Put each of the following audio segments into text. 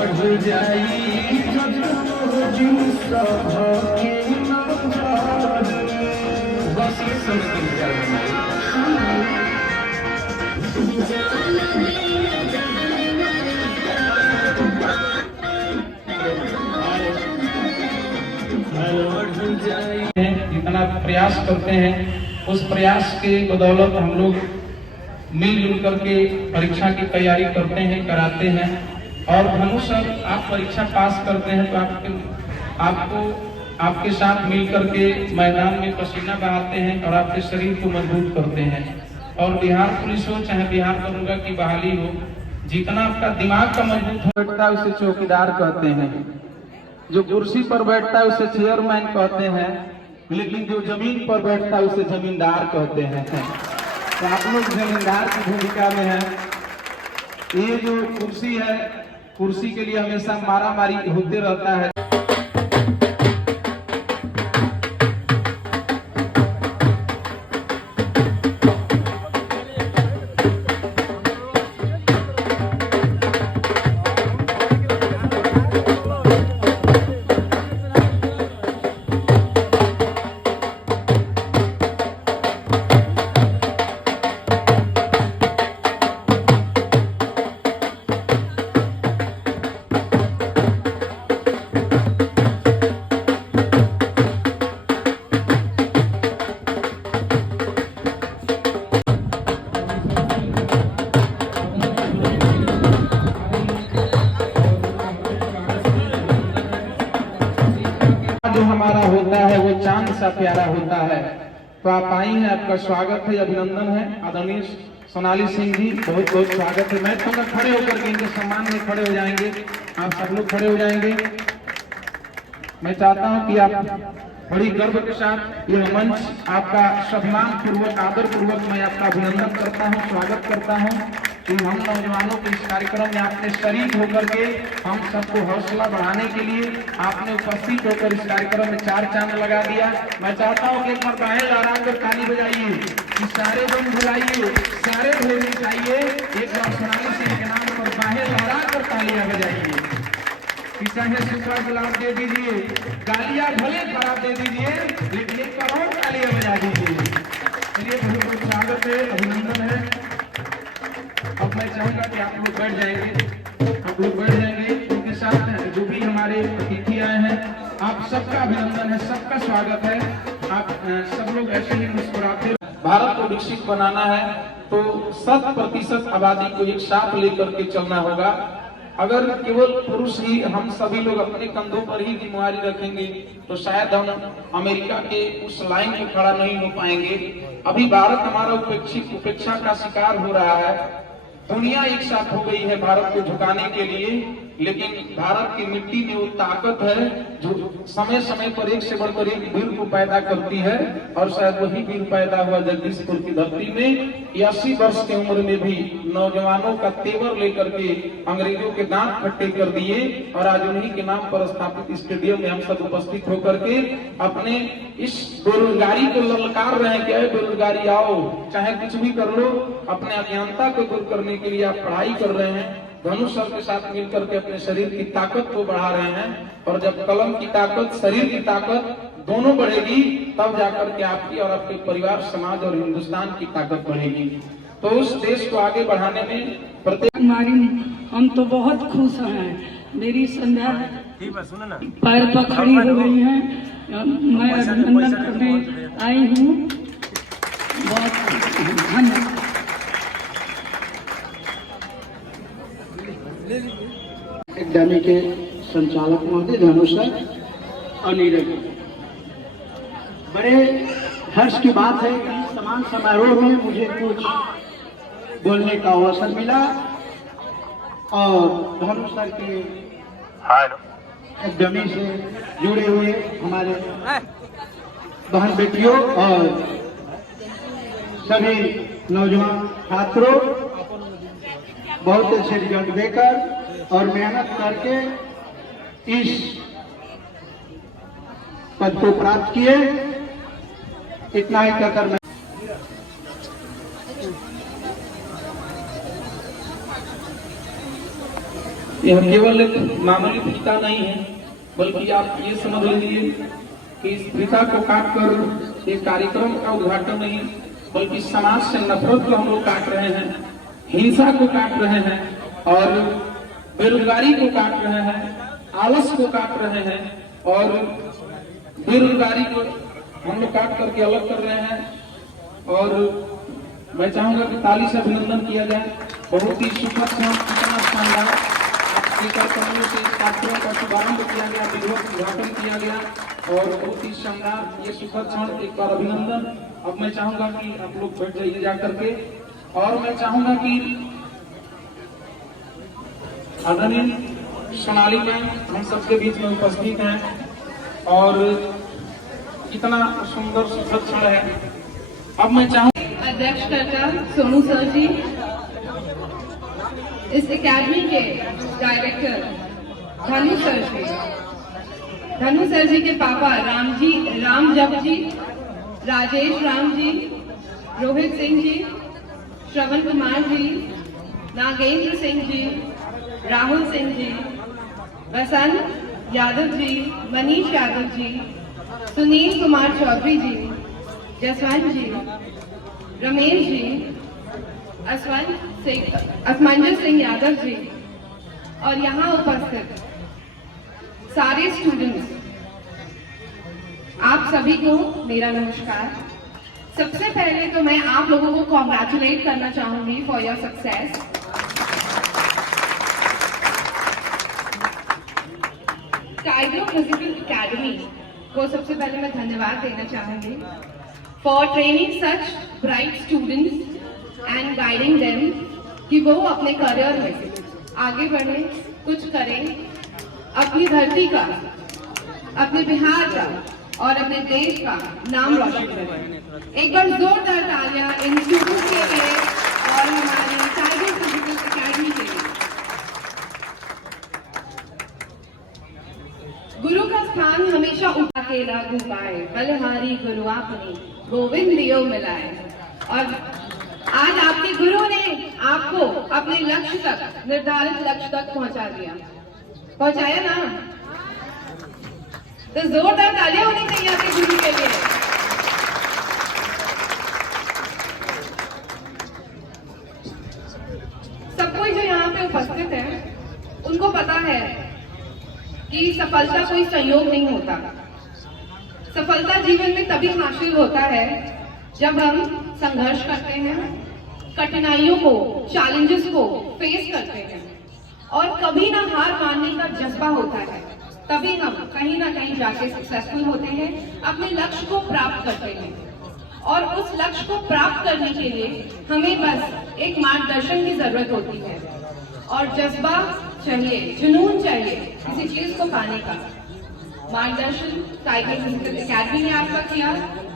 बस ये समझ के विचार जितना प्रयास करते हैं उस प्रयास के बदौलत हम लोग मिलजुल करके परीक्षा की तैयारी करते हैं, कराते हैं। और धनुष सर, आप परीक्षा पास करते हैं तो आपको आपके साथ मिल करके मैदान में पसीना बहाते हैं और आपके शरीर को मजबूत करते हैं। और बिहार पुलिस हो चाहे बिहार दरोगा की बहाली हो, जितना आपका दिमाग का मजबूत बैठता है उसे चौकीदार कहते हैं, जो कुर्सी पर बैठता है उसे चेयरमैन कहते हैं, लेकिन जो जमीन पर बैठता है उसे जमींदार कहते हैं। तो आप लोग जमींदार की भूमिका में हैं। ये जो कुर्सी है, कुर्सी के लिए हमेशा मारामारी होते रहता है। जो हमारा होता है वो चांद सा प्यारा होता है। तो आप आई हैं, आपका स्वागत है, अभिनंदन है। आदरणीय सोनाली सिंह जी, बहुत बहुत स्वागत है। मैं थोड़ा खड़े होकर के इनके सम्मान में खड़े हो जाएंगे, आप सब लोग खड़े हो जाएंगे। मैं चाहता हूं कि आप बड़ी गर्व के साथ यह मंच आपका सम्मान पूर्वक, आदर पूर्वक मैं आपका अभिनंदन करता हूं, स्वागत करता हूं कि हम नौजवानों के इस कार्यक्रम में आपने शरीक होकर के हम सबको हौसला बढ़ाने के लिए आपने उपस्थित होकर इस कार्यक्रम में चार चांद लगा दिया। मैं चाहता हूं कि एक बार बाहर आराम कर ताली बजाइए, सारे लोग बुलाइए, सारे ढोल चाहिए, एक बार सोनाली सिंह के नाम पर बाहर लहरा कर तालियां बजाइए। चाहे सूखा गुलाब दे दीजिए, गालियां भले खराब दे दीजिए, लेकिन एक बार और तालियां बजा दीजिए। चलिए, बहुत बहुत स्वागत है, अभिनंदन है। अब मैं चाहूंगा कि आप लोग बैठ जाएंगे, आप लोग बैठ जाएंगे। उनके साथ जो भी हमारे अतिथि आए हैं, आप सबका अभिनंदन है, सबका स्वागत है। आप सब लोग ऐसे ही मुस्कुराते। भारत को विकसित बनाना है तो 100% आबादी को एक साथ लेकर के चलना होगा। अगर केवल पुरुष ही हम सभी लोग अपने कंधों पर ही जिम्मेवारी रखेंगे तो शायद हम अमेरिका के उस लाइन में खड़ा नहीं हो पाएंगे। अभी भारत हमारा उपेक्षा का शिकार हो रहा है। दुनिया एक साथ हो गई है भारत को झुकाने के लिए, लेकिन भारत की मिट्टी में वो ताकत है जो समय समय पर एक से बढ़कर एक वीर को पैदा करती है। और शायद वही वीर पैदा हुआ जगदीशपुर की धरती में। 80 वर्ष की उम्र में भी नौजवानों का तेवर लेकर के अंग्रेजों के दांत खट्टे कर दिए और आज उन्हीं के नाम पर स्थापित स्टेडियम में हम सब उपस्थित होकर के अपने इस बेरोजगारी को ललकार रहे हैं कि बेरोजगारी आओ, चाहे कुछ भी कर लो। अपने अज्ञानता को दूर करने के लिए आप पढ़ाई कर रहे हैं, धनुष सर के साथ मिलकर के अपने शरीर की ताकत को बढ़ा रहे हैं। और जब कलम की ताकत, शरीर की ताकत दोनों बढ़ेगी, तब जाकर के आपकी और आपके परिवार, समाज और हिंदुस्तान की ताकत बढ़ेगी। तो उस देश को आगे बढ़ाने में प्रत्येक हम तो बहुत खुश हैं। मेरी संध्या पैर पर खड़ी हो गई है। मैं अभिनंदन करने आई हूँ। बहुत धन्यवाद। एकेडमी के संचालक महोदय धनुष सर और नीरज, बड़े हर्ष की बात है कि समान समारोह में मुझे कुछ बोलने का अवसर मिला और धनुष सर के एकेडमी से जुड़े हुए हमारे बहन बेटियों और सभी नौजवान छात्रों बहुत अच्छे रिजल्ट देकर और मेहनत करके इस पद को प्राप्त किए। इतना ही कहकर मैं यह केवल एक मामूली फीता नहीं है, बल्कि आप ये समझ लीजिए कि इस फीता को काट कर एक कार्यक्रम का उद्घाटन नहीं, बल्कि समाज से नफरत को हम लोग काट रहे हैं, हिंसा को काट रहे हैं और बेरोजगारी को काट रहे हैं, आलस को काट रहे हैं और बेरोजगारी को हम लोग काट करके अलग कर रहे हैं। और मैं चाहूंगा कि ताली से अभिनंदन किया जाए। बहुत ही सुखद क्षण, कितना शानदार आपके कार्यक्रमों से कार्यक्रम का शुभारंभ किया गया, विधिवत उद्घाटन किया गया और बहुत ही शानदार ये सुखद क्षण, एक बार अभिनंदन। अब मैं चाहूंगा कि आप लोग बैठ जाइए जा करके और मैं चाहूंगा कि आदरणीय सोनाली मैम हम सबके बीच में उपस्थित हैं और कितना सुंदर सुखद क्षण है। अब मैं चाहूँ अध्यक्ष कर्ता सोनू सर जी, इस एकेडमी के डायरेक्टर धनु सर जी के पापा राम जप जी, राजेश राम जी, रोहित सिंह जी, श्रवण कुमार जी, नागेंद्र सिंह जी, राहुल सिंह जी, वसंत यादव जी, मनीष यादव जी, सुनील कुमार चौधरी जी, जसवंत जी, रमेश जी, असमंजस सिंह यादव जी और यहाँ उपस्थित सारे स्टूडेंट्स, आप सभी को मेरा नमस्कार। सबसे पहले तो मैं आप लोगों को कॉन्ग्रेचुलेट करना चाहूंगी for your success. Tiger musical academy को सबसे पहले मैं धन्यवाद देना चाहूंगी for training such bright students and guiding them कि वो अपने करियर में आगे बढ़े, कुछ करें, अपनी धरती का, अपने बिहार का और अपने देश का नाम रोशन करें। एक बार जोरदार तालियां इन स्टूडेंट्स के लिए और हमारे टाइगर म्यूजिकल एकेडमी के लिए। गुरु का स्थान हमेशा अकेला पाए, बलहारी गुरु आपने गोविंद लियो मिलाए। और आज आपके गुरु ने आपको अपने लक्ष्य तक, निर्धारित लक्ष्य तक पहुंचाया ना? तो जोरदार तालियां होनी चाहिए आपके गुरु के लिए। सब कोई जो यहाँ पे उपस्थित है उनको पता है कि सफलता कोई संयोग नहीं होता। सफलता जीवन में तभी हासिल होता है जब हम संघर्ष करते हैं, कठिनाइयों को, चैलेंजेस को फेस करते हैं और कभी ना हार मानने का जज्बा होता है, तभी हम कहीं ना कहीं जाके सक्सेसफुल होते हैं, अपने लक्ष्य को प्राप्त करते हैं। और उस लक्ष्य को प्राप्त करने के लिए हमें बस एक मार्गदर्शन की जरूरत होती है और जज्बा चाहिए, जुनून चाहिए किसी चीज को पाने का। मार्गदर्शन टाइगर म्यूजिकल एकेडमी ने आपका किया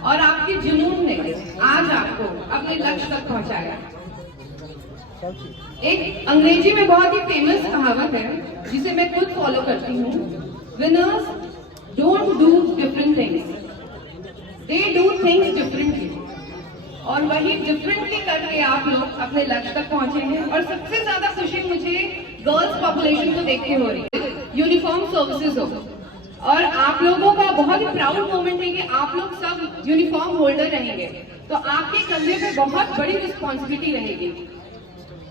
और आपके जुनून ने आज आपको अपने लक्ष्य तक पहुंचाया। एक अंग्रेजी में बहुत ही फेमस कहावत है जिसे मैं खुद फॉलो करती हूँ, winners don't do different things, they do things differently. और वही डिफरेंटली करके आप लोग अपने लक्ष्य तक पहुंचे हैं। और सबसे ज्यादा खुशी मुझे गर्ल्स पॉपुलेशन को देख के हो रही है, यूनिफॉर्म सर्विसेज हो। और आप लोगों का बहुत ही प्राउड मोमेंट है कि आप लोग सब यूनिफॉर्म होल्डर रहेंगे, तो आपके कंधे पे बहुत बड़ी रिस्पॉन्सिबिलिटी रहेगी।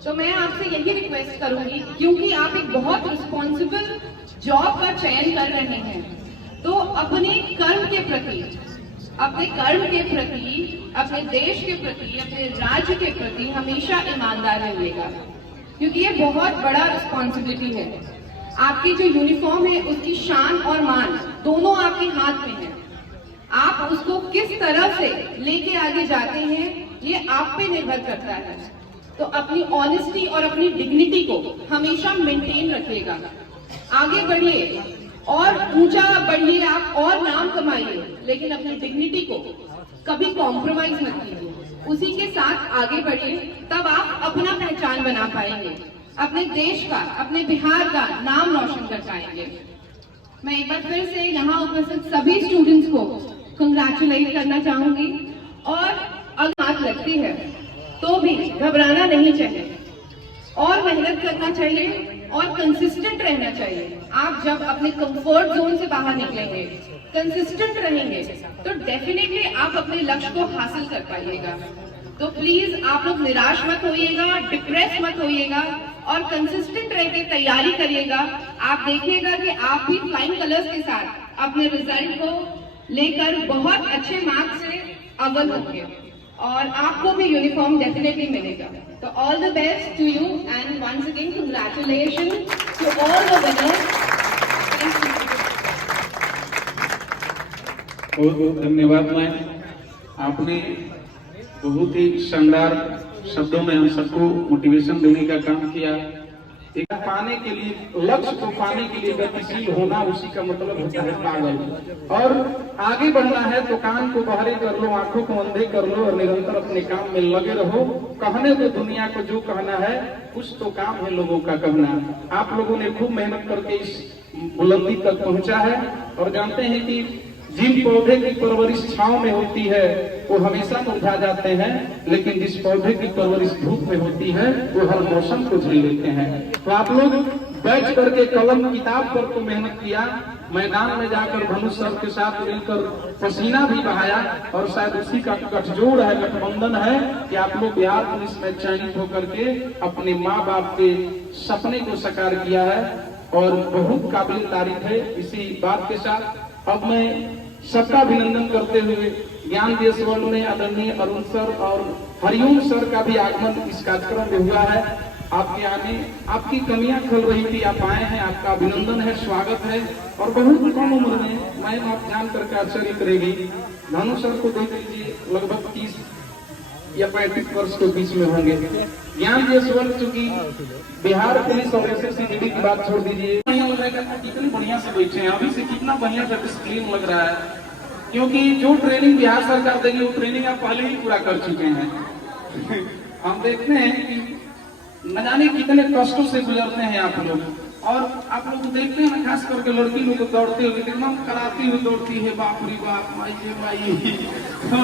तो मैं आपसे यही रिक्वेस्ट करूंगी, क्योंकि आप एक बहुत रिस्पॉन्सिबल जॉब का चयन कर रहे हैं, तो अपने कर्म के प्रति, अपने देश के प्रति, अपने राज्य के प्रति हमेशा ईमानदार रहिएगा, क्योंकि ये बहुत बड़ा रिस्पॉन्सिबिलिटी है। आपकी जो यूनिफॉर्म है उसकी शान और मान दोनों आपके हाथ में है। आप उसको किस तरह से लेके आगे जाते हैं ये आप पे निर्भर करता है। तो अपनी ऑनेस्टी और अपनी डिग्निटी को हमेशा मेंटेन रखिएगा, आगे बढ़िए और ऊंचा बढ़िए, आप और नाम कमाइए, लेकिन अपनी डिग्निटी को कभी कॉम्प्रोमाइज मत कीजिए, उसी के साथ आगे बढ़िए, तब आप अपना पहचान बना पाएंगे, अपने देश का, अपने बिहार का नाम रोशन कर पाएंगे। मैं एक बार फिर से यहाँ उपस्थित सभी स्टूडेंट्स को कंग्रेचुलेट करना चाहूंगी। और अगर हाथ लगती है तो भी घबराना नहीं चाहिए और मेहनत करना चाहिए और कंसिस्टेंट रहना चाहिए। आप जब अपने कंफर्ट जोन से बाहर निकलेंगे, कंसिस्टेंट रहेंगे, तो डेफिनेटली आप अपने लक्ष्य को हासिल कर पाइएगा। तो प्लीज आप लोग निराश मत होइएगा, डिप्रेस मत होइएगा और कंसिस्टेंट रह के तैयारी करिएगा। आप देखिएगा कि आप भी फ्लाइंग कलर्स के साथ अपने रिजल्ट को लेकर बहुत अच्छे मार्क्स से अव्वल होंगे और आपको भी यूनिफॉर्म डेफिनेटली मिलेगा। तो all the best to you and once again congratulation to all the winners. बहुत बहुत धन्यवाद मैम, आपने बहुत ही शानदार शब्दों में हम सबको मोटिवेशन देने का काम किया। एक पाने के लिए, लक्ष्य को पाने के लिए गतिशील होना, उसी का मतलब होता है पागल। और आगे बढ़ना है तो कान को बहरे कर लो, आंखों को अंधे कर लो और निरंतर अपने काम में लगे रहो। कहने दो दुनिया को जो कहना है, कुछ तो काम है लोगों का कहना। आप लोगों ने खूब मेहनत करके इस बुलंदी तक पहुंचा है और जानते हैं कि जिन पौधे की परवरिश छांव में होती है वो हमेशा मुरझा जाते हैं, लेकिन जिस पौधे की परवरिश धूप में होती है वो हर मौसम को झेल लेते हैं। तो आप लोग बैठ करके कलम किताब पर तो मेहनत किया, मैदान में जाकर धनुष सर के साथ मिलकर पसीना भी बहाया और शायद उसी का गठजोड़ है, गठबंधन है कि आप लोग बिहार पुलिस में चयनित होकर के अपने माँ बाप के सपने को साकार किया है और बहुत काबिल तारीफ है। इसी बात के साथ अब मैं सबका अभिनंदन करते हुए ज्ञान देश वर्ल्ड में आदरणीय अरुण सर और हरिओम सर का भी आगमन इस कार्यक्रम में हुआ है। आपके आने, आपकी कमियां खल रही थी, आप आए हैं, आपका अभिनंदन है, स्वागत है। और बहुत कम उम्र में मैम आप जान करके आश्चर्य करेगी, भानु सर को देख लीजिए, लगभग 30 या 35 वर्ष के बीच में होंगे। ज्ञान देश वर्ल्ड चूंकि बिहार पुलिस और SSC की बात छोड़ दीजिए, कितनी बढ़िया से बैठे हैं, अभी से कितना बढ़िया डिसिप्लिन लग रहा है, क्योंकि जो ट्रेनिंग बिहार सरकार देगी वो ट्रेनिंग आप पहले ही पूरा कर चुके हैं। हम देखते हैं कि न जाने कितने कष्टों से गुजरते हैं आप लोग, और आप लोग देखते हैं खास करके लड़की लोग दौड़ते हुए एकदम कराती हुई दौड़ती है, बाप रे बाप, माई रे माई। तो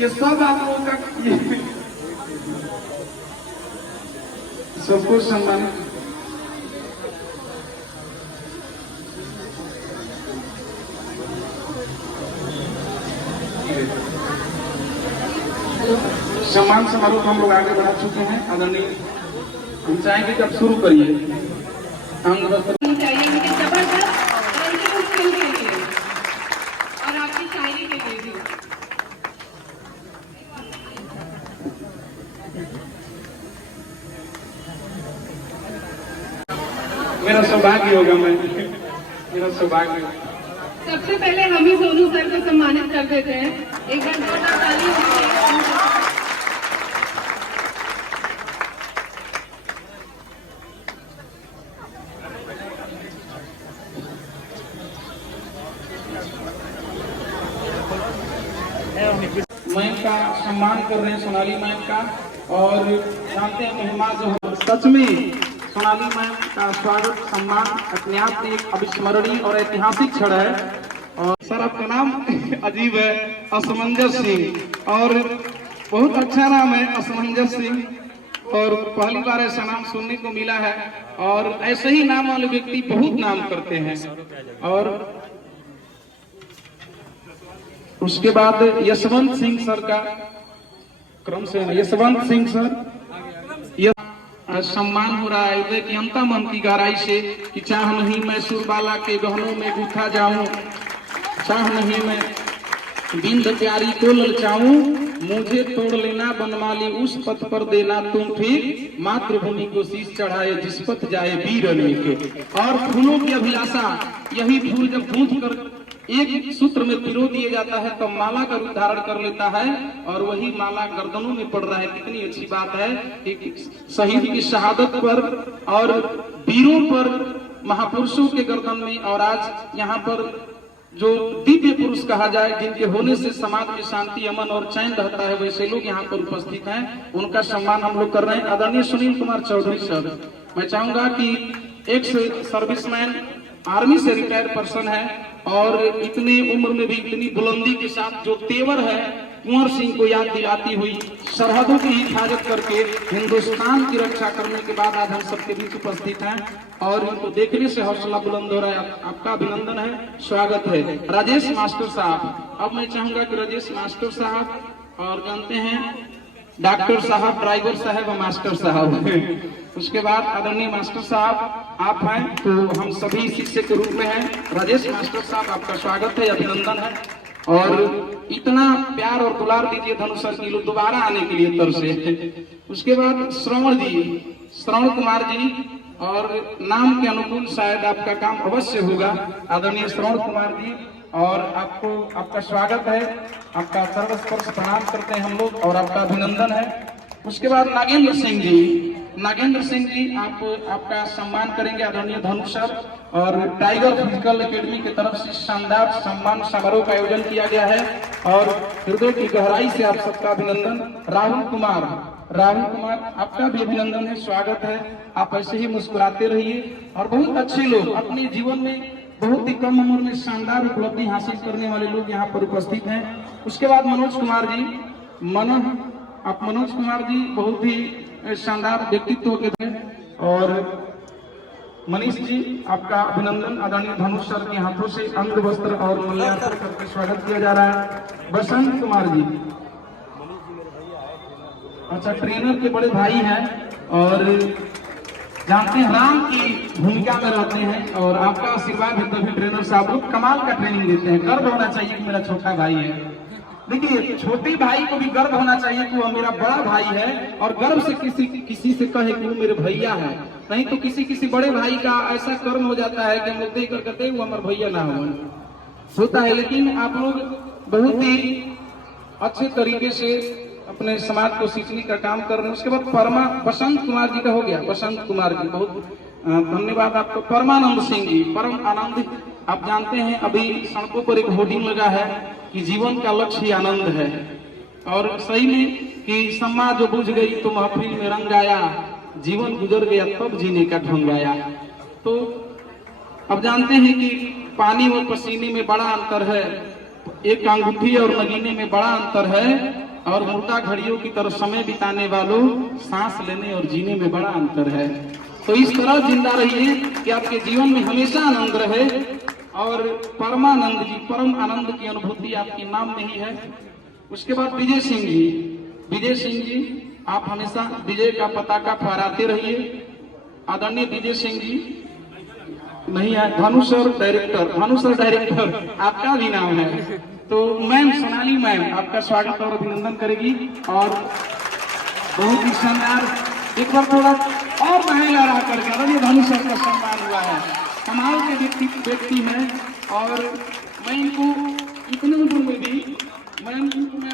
ये सब आप लोगों का सबको सम्मानित। सम्मान समारोह हम लोग आगे बढ़ा चुके हैं। आदरणीय, हम चाहेंगे कि आप शुरू करिए। चाहिए मुझे जबरदस्त स्किल के लिए और आपकी शायरी के लिए भी। मेरा सौभाग्य होगा, मेरा सौभाग्य। सबसे पहले हम ही सोनू सर को सम्मानित कर देते हैं। एक बार जोरदार ताली होगी। मैम का सम्मान कर रहे हैं, सोनाली मैम का, और जानते हैं महिमा जो सच में सोनाली मैम का स्वागत सम्मान अपने आप में एक अविस्मरणीय और ऐतिहासिक क्षण है। और सर आपका नाम अजीब है, असमंजस सिंह, और बहुत अच्छा नाम है असमंजस सिंह, और पहली बार ऐसा नाम सुनने को मिला है। और ऐसे ही नाम वाले व्यक्ति बहुत नाम करते हैं। और उसके बाद यशवंत सिंह सर का क्रम से, यशवंत सिंह सर, यह सम्मान हो रहा है कि अंता मन की गहराई से कि चाह नहीं मैं सुरबाला के गहनों में गूथा जाऊं, चाह नहीं मैं बिंद प्यारी को ललचाऊं, मुझे तोड़ लेना बनमाली उस पथ पर देना तुम ठीक, मातृभूमि को शीश चढ़ाए जिस पथ जाए वीर के। और फूलों की अभिलाषा, यही फूल जब गूंथ कर एक सूत्र में पिरो दिया जाता है तो माला का रूप धारण कर लेता है, और वही माला गर्दनों में पड़ रहा है। कितनी अच्छी बात है कि शहीद की शहादत पर और वीरों पर, महापुरुषों के गर्दन में, और आज यहाँ पर जो दिव्य पुरुष कहा जाए, जिनके होने से समाज में शांति, अमन और चैन रहता है, वैसे लोग यहाँ पर उपस्थित हैं। उनका सम्मान हम लोग कर रहे हैं। आदरणीय सुनील कुमार चौधरी सर, मैं चाहूंगा कि एक सर्विसमैन, आर्मी से रिटायर्ड पर्सन है, और इतनी उम्र में भी इतनी बुलंदी के साथ जो तेवर है, कुंवर सिंह को याद दिलाती हुई सरहदों की हिफाजत करके हिंदुस्तान की रक्षा करने के बाद आज हम सबके बीच उपस्थित हैं और इनको देखने से हौसला बुलंद हो रहा है। आपका अभिनंदन है, स्वागत है राजेश मास्टर साहब। अब मैं चाहूंगा कि राजेश मास्टर साहब और जानते हैं डॉक्टर साहब, ड्राइवर साहब और मास्टर साहब उसके बाद आदरणीय मास्टर साहब आप हैं, तो हम सभी शिष्य के रूप में हैं। राजेश मास्टर साहब आपका स्वागत है, अभिनंदन है और इतना प्यार और दुलार दीजिए धनु सर की दोबारा आने के लिए तर से। उसके बाद श्रवण जी, श्रवण कुमार जी, और नाम के अनुकूल शायद आपका काम अवश्य होगा आदरणीय श्रवण कुमार जी, और आपको आपका स्वागत है, आपका सर्वस्पर्श प्रणाम करते हैं हम लोग और आपका अभिनंदन है। उसके बाद नागेंद्र सिंह जी, नागेंद्र सिंह जी आपका सम्मान करेंगे आदरणीय धनु सर, और टाइगर फिजिकल एकेडमी की तरफ से शानदार सम्मान समारोह का आयोजन किया गया है और हृदय की गहराई से आप सबका अभिनंदन। राहुल कुमार आपका भी अभिनंदन है, स्वागत है। आप ऐसे ही मुस्कुराते रहिए और बहुत अच्छे लोग अपने जीवन में बहुत ही कम उम्र में शानदार उपलब्धि हासिल करने वाले लोग यहाँ पर उपस्थित हैं। उसके बाद मनोज कुमार जी, मनोज कुमार जी बहुत ही शानदार व्यक्तित्व के थे, और मनीष जी आपका अभिनंदन आदरणीय धनु सर के हाथों से अंग वस्त्र और मूल्यांकन करके स्वागत किया जा रहा है। बसंत कुमार जी, अच्छा ट्रेनर के बड़े भाई हैं और जानते हैं राम की भूमिका में रहते हैं, और आपका आशीर्वाद है तभी ट्रेनर साहब लोग कमाल का ट्रेनिंग देते हैं। गर्व होना चाहिए कि मेरा छोटा भाई है। देखिए छोटे भाई को भी गर्व होना चाहिए कि वो मेरा बड़ा भाई है, और गर्व से किसी से कहे कि वो मेरे भैया है। नहीं तो किसी बड़े भाई का ऐसा कर्म हो जाता है कि हम लोग देख कर कहते हैं वो हमारे भैया ना होता है। लेकिन आप लोग बहुत ही अच्छे तरीके से अपने समाज को सीखने का काम कर रहे हैं। उसके बाद बसंत कुमार जी का हो गया, बसंत कुमार जी बहुत धन्यवाद आपको। परमानंद सिंह जी, परम आनंद, आप जानते हैं अभी सड़कों पर एक होर्डिंग लगा है कि जीवन का लक्ष्य ही आनंद है, और सही में कि सम्मा जो बुझ गई तो महफिल में रंग आया, जीवन गुजर गया तब जीने का ढंग आया। तो अब जानते हैं कि पानी और पसीने में बड़ा अंतर है, एक अंगूठी और नगीने में बड़ा अंतर है, और मुर्दा घड़ियों की तरह समय बिताने वालों सांस लेने और जीने में बड़ा अंतर है। तो इस तरह जिंदा रहिए कि आपके जीवन में हमेशा आनंद रहे, और परमानंद जी, परम आनंद की अनुभूति आपके नाम में ही है। उसके बाद विजय सिंह जी आप हमेशा विजय का पताका फहराते रहिए। आदरणीय विजय सिंह जी नहीं है, धनु सर डायरेक्टर आपका भी नाम है। तो मैम सोनाली मैम आपका स्वागत और अभिनंदन करेगी, और बहुत ही शानदार एक बार थोड़ा और महंगा लहरा करके आदरणीय धनु सर का सम्मान हुआ है। कमाल के व्यक्ति हैं, और मैं इनको इतने उम्र में भी मैं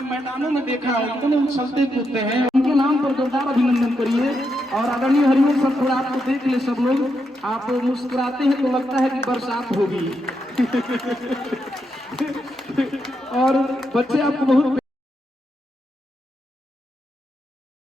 मैदानों में देखा हूँ, इतने उछलते कूदते हैं। उनके नाम पर जोरदार अभिनंदन करिए। और आदरणीय हरिओम सर थोड़ा आपको देख ले सब लोग, आप मुस्कुराते हैं तो लगता है कि बरसात होगी और बच्चे आपको बहुत